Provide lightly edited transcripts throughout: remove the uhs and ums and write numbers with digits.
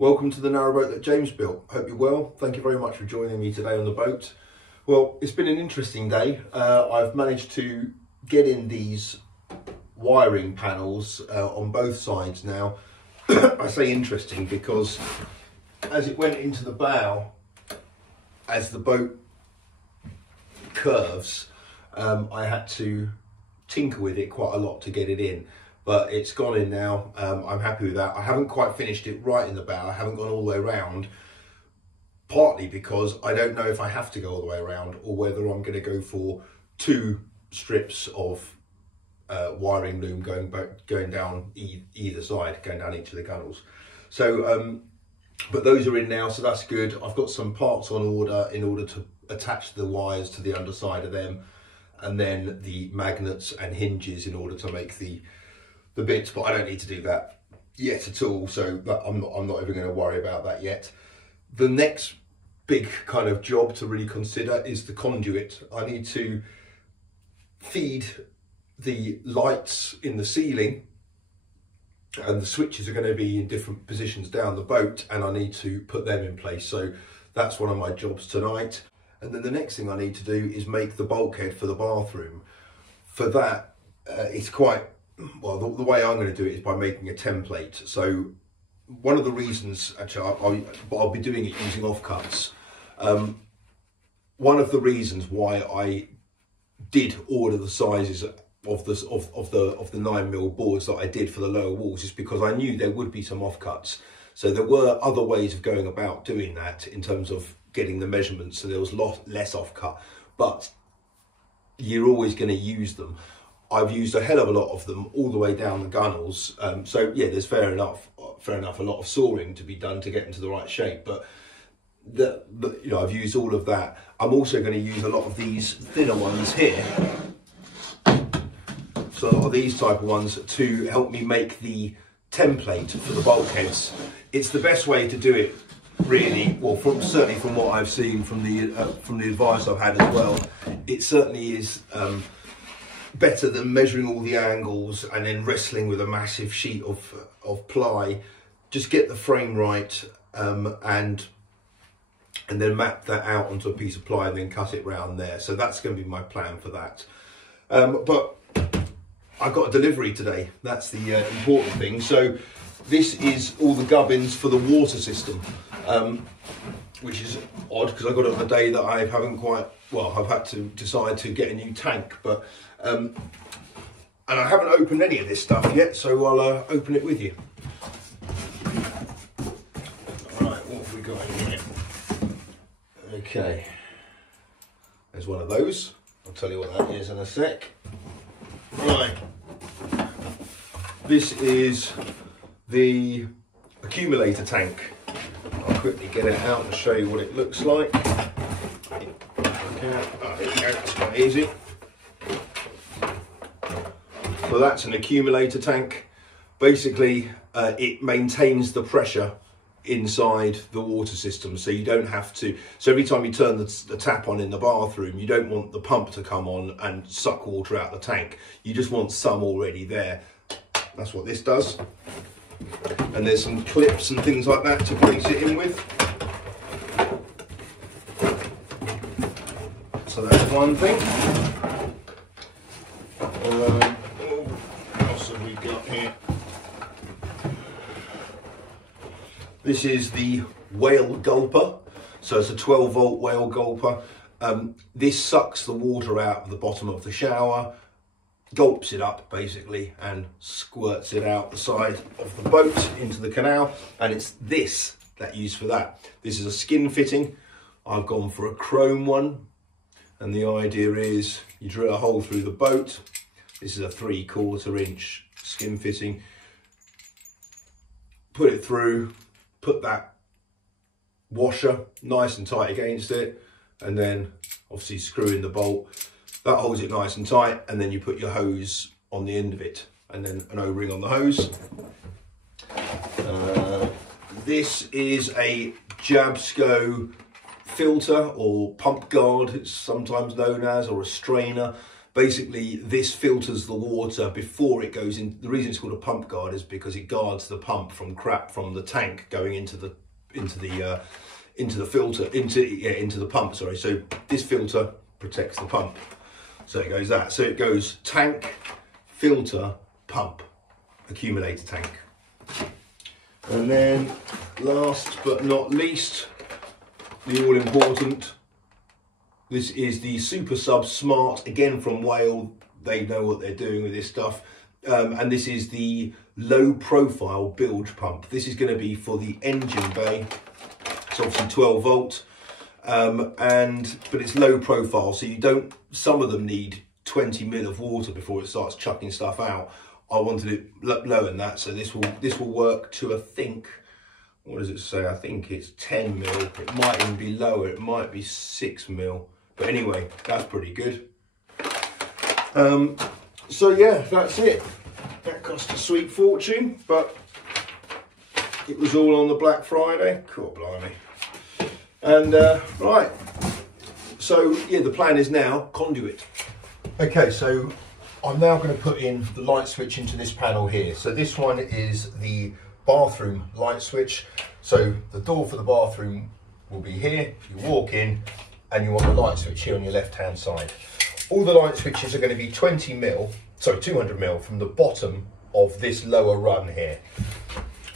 Welcome to the narrowboat that James built. Hope you're well. Thank you very much for joining me today on the boat. Well, it's been an interesting day. I've managed to get in these wiring panels on both sides now. I say interesting because as it went into the bow, as the boat curves, I had to tinker with it quite a lot to get it in. But it's gone in now. I'm happy with that. I haven't quite finished it right in the bow. I haven't gone all the way around, partly because I don't know if I have to go all the way around or whether I'm going to go for two strips of wiring loom going down either side, going down each of the gunnels. So, but those are in now, so that's good. I've got some parts on order in order to attach the wires to the underside of them, and then the magnets and hinges in order to make the bits, but I don't need to do that yet at all, so I'm not even going to worry about that yet. The next big kind of job to really consider is the conduit. I need to feed the lights in the ceiling, and the switches are going to be in different positions down the boat, and I need to put them in place. So that's one of my jobs tonight. And then the next thing I need to do is make the bulkhead for the bathroom. For that, it's quite well, the way I'm going to do it is by making a template. So one of the reasons, actually, I'll be doing it using offcuts. One of the reasons why I did order the sizes of the 9mm boards that I did for the lower walls is because I knew there would be some offcuts. So there were other ways of going about doing that in terms of getting the measurements, so there was a lot less offcut, but you're always going to use them. I've used a hell of a lot of them all the way down the gunnels, so yeah, there's fair enough, a lot of sawing to be done to get into the right shape, but you know, I've used all of that. I'm also going to use a lot of these thinner ones here, so a lot of these type of ones to help me make the template for the bulkheads. It's the best way to do it, really. Well, certainly from what I've seen from the advice I've had as well, it certainly is better than measuring all the angles and then wrestling with a massive sheet of ply. Just get the frame right, and then map that out onto a piece of ply and then cut it round there. So that's going to be my plan for that. But I've got a delivery today. That's the important thing. So this is all the gubbins for the water system, which is odd because I got it on the day that I haven't quite, well, I've had to decide to get a new tank, but and I haven't opened any of this stuff yet, so I'll open it with you. Right, what have we got in here? Okay, there's one of those. I'll tell you what that is in a sec. Right, this is the accumulator tank. I'll quickly get it out and show you what it looks like. Okay, there we go, that's quite easy. So that's an accumulator tank. Basically, it maintains the pressure inside the water system, so you don't have to, so every time you turn the tap on in the bathroom, you don't want the pump to come on and suck water out the tank. You just want some already there. That's what this does. And there's some clips and things like that to place it in with. So that's one thing. What else have we got here? This is the whale gulper. So it's a 12-volt whale gulper. This sucks the water out of the bottom of the shower, gulps it up basically, and squirts it out the side of the boat into the canal, and it's this that used for that. This is a skin fitting. I've gone for a chrome one, and the idea is you drill a hole through the boat. This is a 3/4 inch skin fitting. Put it through, put that washer nice and tight against it, and then obviously screw in the bolt. That holds it nice and tight, and then you put your hose on the end of it, and then an O-ring on the hose. This is a Jabsco filter, or pump guard it's sometimes known as, or a strainer. Basically, this filters the water before it goes in. The reason it's called a pump guard is because it guards the pump from crap from the tank going into the pump. Sorry. So this filter protects the pump. So it goes that. So it goes tank, filter, pump, accumulator tank. And then last but not least, the all important, this is the Super Sub Smart, again from Whale. They know what they're doing with this stuff. And this is the low profile bilge pump. This is going to be for the engine bay. It's obviously 12 volt, but it's low profile. So you don't, some of them need 20 mil of water before it starts chucking stuff out. I wanted it lower than that, so this will work to, I think, what does it say? I think it's 10 mil. It might even be lower. It might be 6 mil. But anyway, that's pretty good. So yeah, that's it. That cost a sweet fortune, but it was all on the Black Friday. Cool, blimey. And right. So yeah, the plan is now conduit. Okay, so I'm now going to put in the light switch into this panel here. So this one is the bathroom light switch. So the door for the bathroom will be here. You walk in and you want the light switch here on your left hand side. All the light switches are going to be 200 mil from the bottom of this lower run here.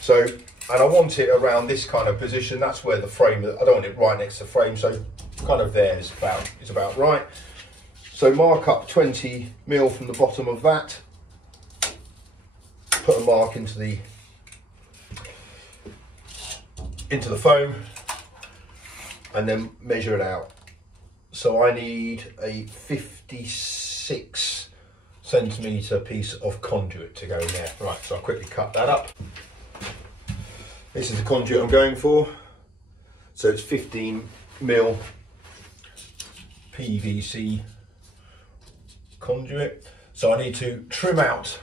So, and I want it around this kind of position. That's where the frame, I don't want it right next to the frame. So kind of there is about right. So mark up 20 mil from the bottom of that, put a mark into the foam, and then measure it out. So I need a 56 centimetre piece of conduit to go in there. Right, so I'll quickly cut that up. This is the conduit I'm going for. So it's 15 mil PVC conduit. So I need to trim out,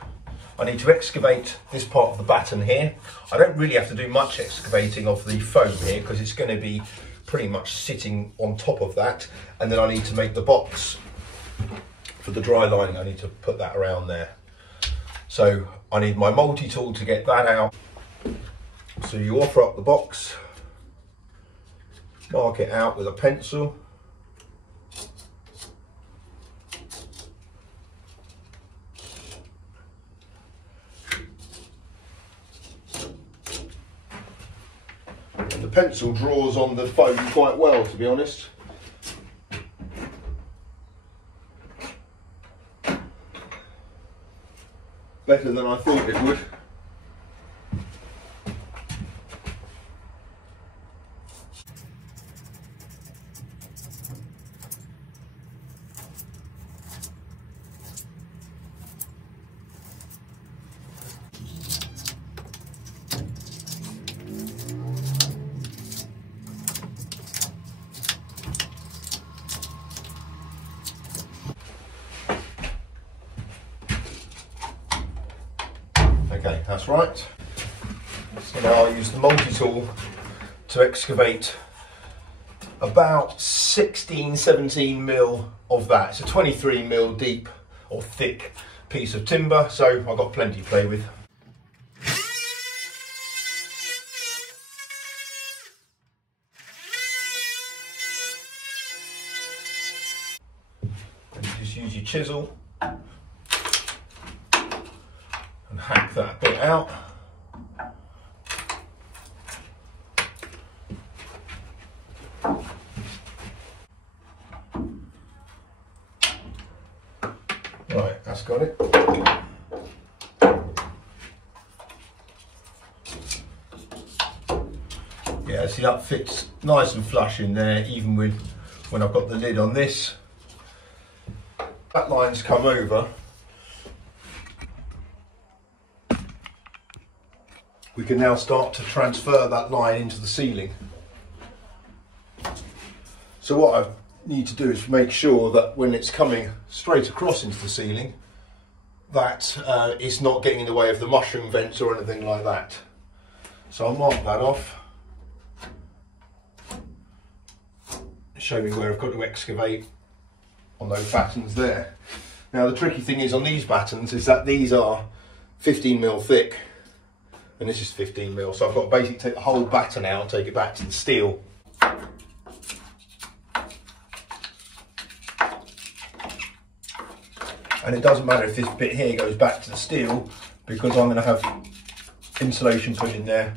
I need to excavate this part of the batten here. I don't really have to do much excavating of the foam here because it's going to be pretty much sitting on top of that. And then I need to make the box for the dry lining. I need to put that around there. So I need my multi-tool to get that out. So you offer up the box, mark it out with a pencil. The pencil draws on the foam quite well, to be honest. Better than I thought it would. Okay, that's right. So now I'll use the multi-tool to excavate about 16-17 mil of that. It's a 23 mil deep or thick piece of timber, so I've got plenty to play with. And just use your chisel and hack that bit out. Right, that's got it. Yeah, see, that fits nice and flush in there, even with when I've got the lid on this. That line's come over. We can now start to transfer that line into the ceiling. So what I need to do is make sure that when it's coming straight across into the ceiling, that it's not getting in the way of the mushroom vents or anything like that. So I'll mark that off. Show me where I've got to excavate on those battens there. Now the tricky thing is on these battens is that these are 15mm thick and this is 15mm, so I've got to basically take the whole batten out and take it back to the steel. And it doesn't matter if this bit here goes back to the steel, because I'm going to have insulation put in there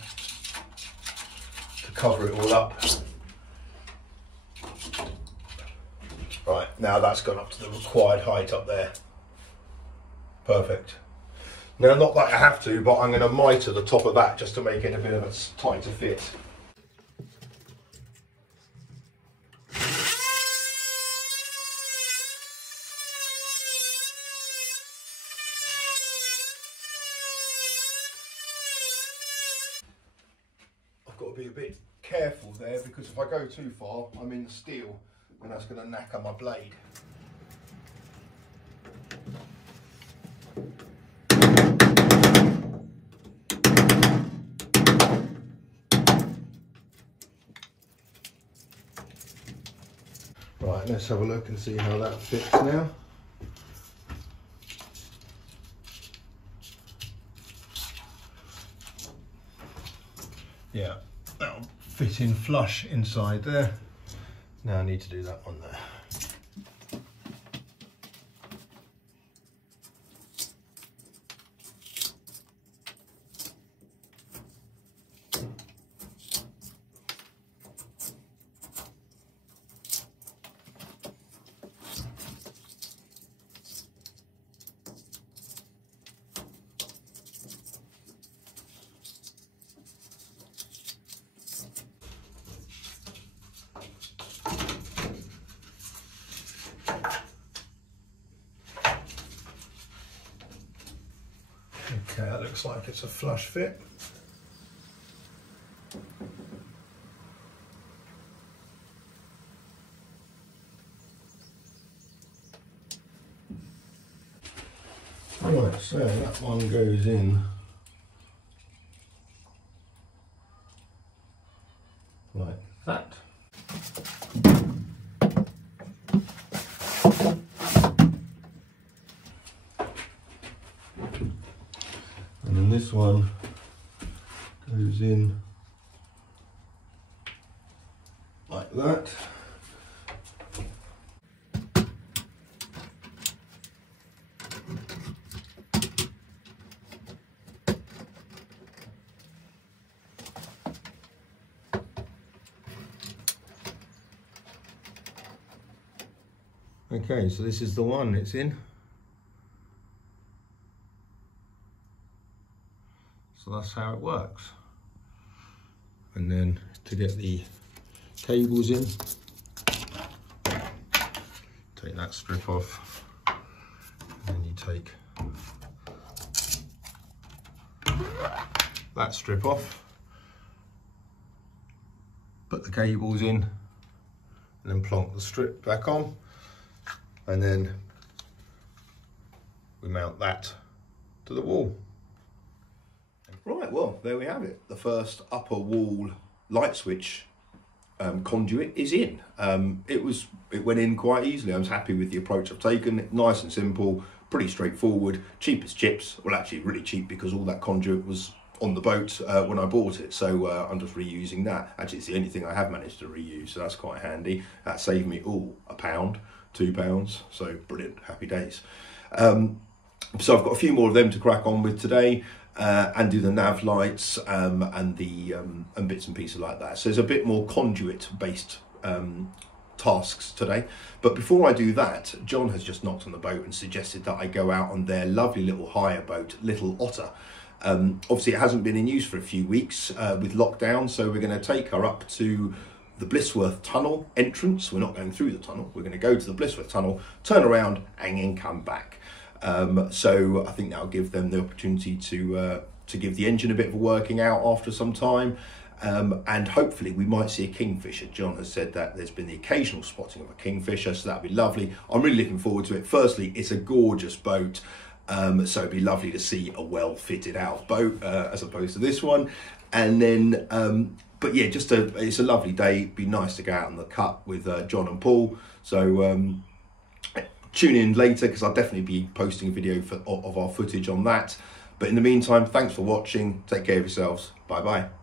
to cover it all up. Right, now that's gone up to the required height up there. Perfect. Now, not that I have to, but I'm going to mitre the top of that just to make it a bit of a tighter fit. I've got to be a bit careful there, because if I go too far, I'm in the steel and that's going to knacker my blade. Right, let's have a look and see how that fits now. Yeah, that'll fit in flush inside there. Now I need to do that one there. Okay, that looks like it's a flush fit. Right, so that one goes in like that. And then this one goes in like that. Okay, so this is the one it's in. So that's how it works. And then to get the cables in, take that strip off, and then you take that strip off, put the cables in, and then plonk the strip back on, and then we mount that to the wall. Right, well, there we have it. The first upper wall light switch conduit is in. It went in quite easily. I was happy with the approach I've taken. Nice and simple, pretty straightforward, cheap as chips. Well, actually really cheap, because all that conduit was on the boat when I bought it. So I'm just reusing that. Actually, it's the only thing I have managed to reuse, so that's quite handy. That saved me, £1, £2. So brilliant, happy days. So I've got a few more of them to crack on with today. And do the nav lights and the and bits and pieces like that. So there's a bit more conduit based tasks today. But before I do that, John has just knocked on the boat and suggested that I go out on their lovely little hire boat, Little Otter. Obviously it hasn't been in use for a few weeks with lockdown, so we're going to take her up to the Blissworth Tunnel entrance. We're not going through the tunnel, we're going to go to the Blissworth Tunnel, turn around and then come back. So I think that'll give them the opportunity to give the engine a bit of a working out after some time, and hopefully we might see a kingfisher. John has said that there's been the occasional spotting of a kingfisher, so that'd be lovely. I'm really looking forward to it. Firstly, it's a gorgeous boat, so it'd be lovely to see a well fitted out boat as opposed to this one. And then but yeah, it's a lovely day. It'd be nice to go out on the cut with John and Paul. So tune in later because I'll definitely be posting a video of our footage on that. But in the meantime, thanks for watching. Take care of yourselves. Bye bye.